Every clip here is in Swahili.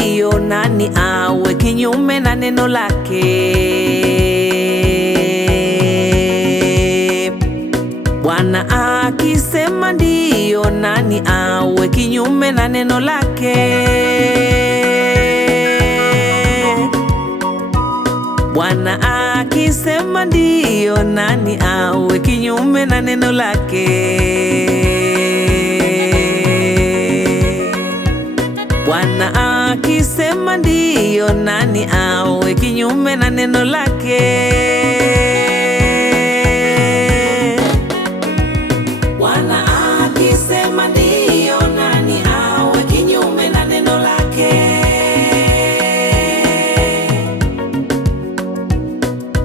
ndiyo, nani awe kinyume na neno lake? Bwana akisema ndiyo, nani awe kinyume na neno lake? Bwana akisema ndiyo, nani awe kinyume na neno lake? Bwana akisema ndiyo, nani awe kinyume na neno lake? Bwana akisema ndiyo, nani awe kinyume na neno lake?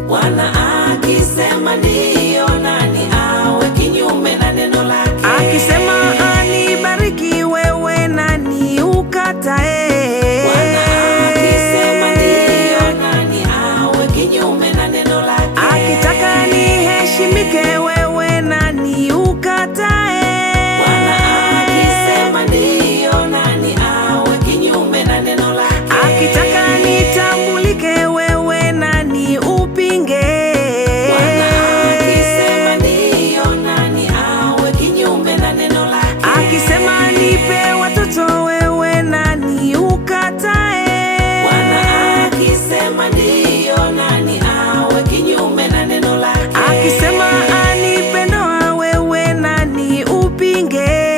Bwana akisema ndiyo, nani awe kinyume na neno lake? Akisema anibariki wewe, nani ukatae? Bwana akisema ndiyo, nani awe kinyume na neno lake? Akitaka niheshimike wewe, nani ukatae? Bwana akisema ndiyo, nani awe kinyume na neno lake? Akitaka nitambulike wewe, nani upinge? Bwana akisema ndiyo, nani awe kinyume na neno lake? Akisema nipe watoto wewe, nani ukatae? Bwana akisema ndiyo, nani awe kinyume na neno lake? Akisema anipe ndoa wewe, nani upinge?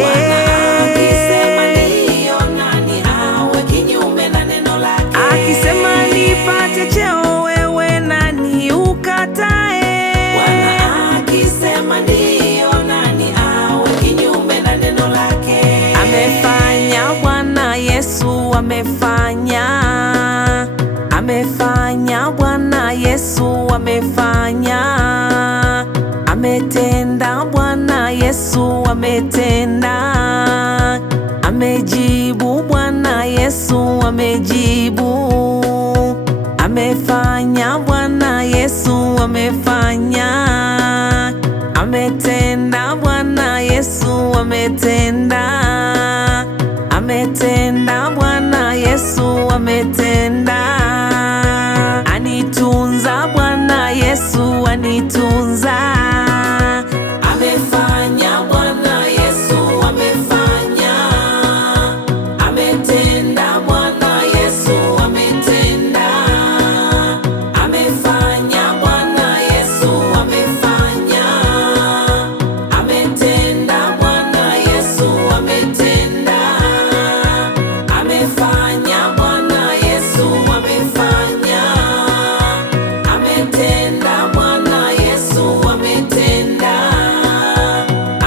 Bwana akisema ndiyo, nani awe kinyume na neno lake? Akisema nipate cheo wewe, nani ukatae? Bwana akisema ndiyo, nani awe kinyume na neno lake? Amefanya Bwana Yesu, amefanya Bwana Yesu, amefanya, ametenda Bwana Yesu, ametenda, amejibu Bwana Yesu, amejibu, amefanya Bwana Yesu, amefanya, ametenda Bwana Yesu, ametenda, ametenda Bwana Yesu, ametenda, anitunza Bwana Yesu, anitunza, amefanya Bwana Yesu, amefanya, ametenda Bwana Yesu, ametenda, amefanya Bwana Yesu, amefanya, ametenda Bwana Yesu, ametenda, amefanya Bwana Yesu, amefanya, ametenda Bwana Yesu, ametenda,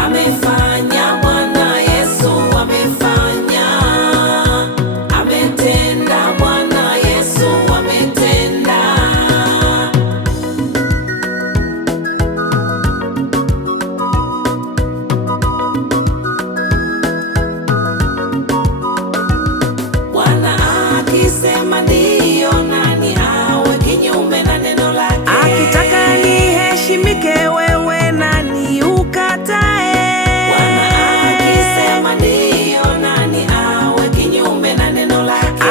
amefanya Bwana Yesu, amefanya, ametenda Bwana Yesu, ametenda. Bwana akisema ndiyo, nani awe kinyume na neno lake? Akitaka niheshimike wewe, nani ukatae? Bwana akisema ndiyo, nani awe kinyume na neno lake?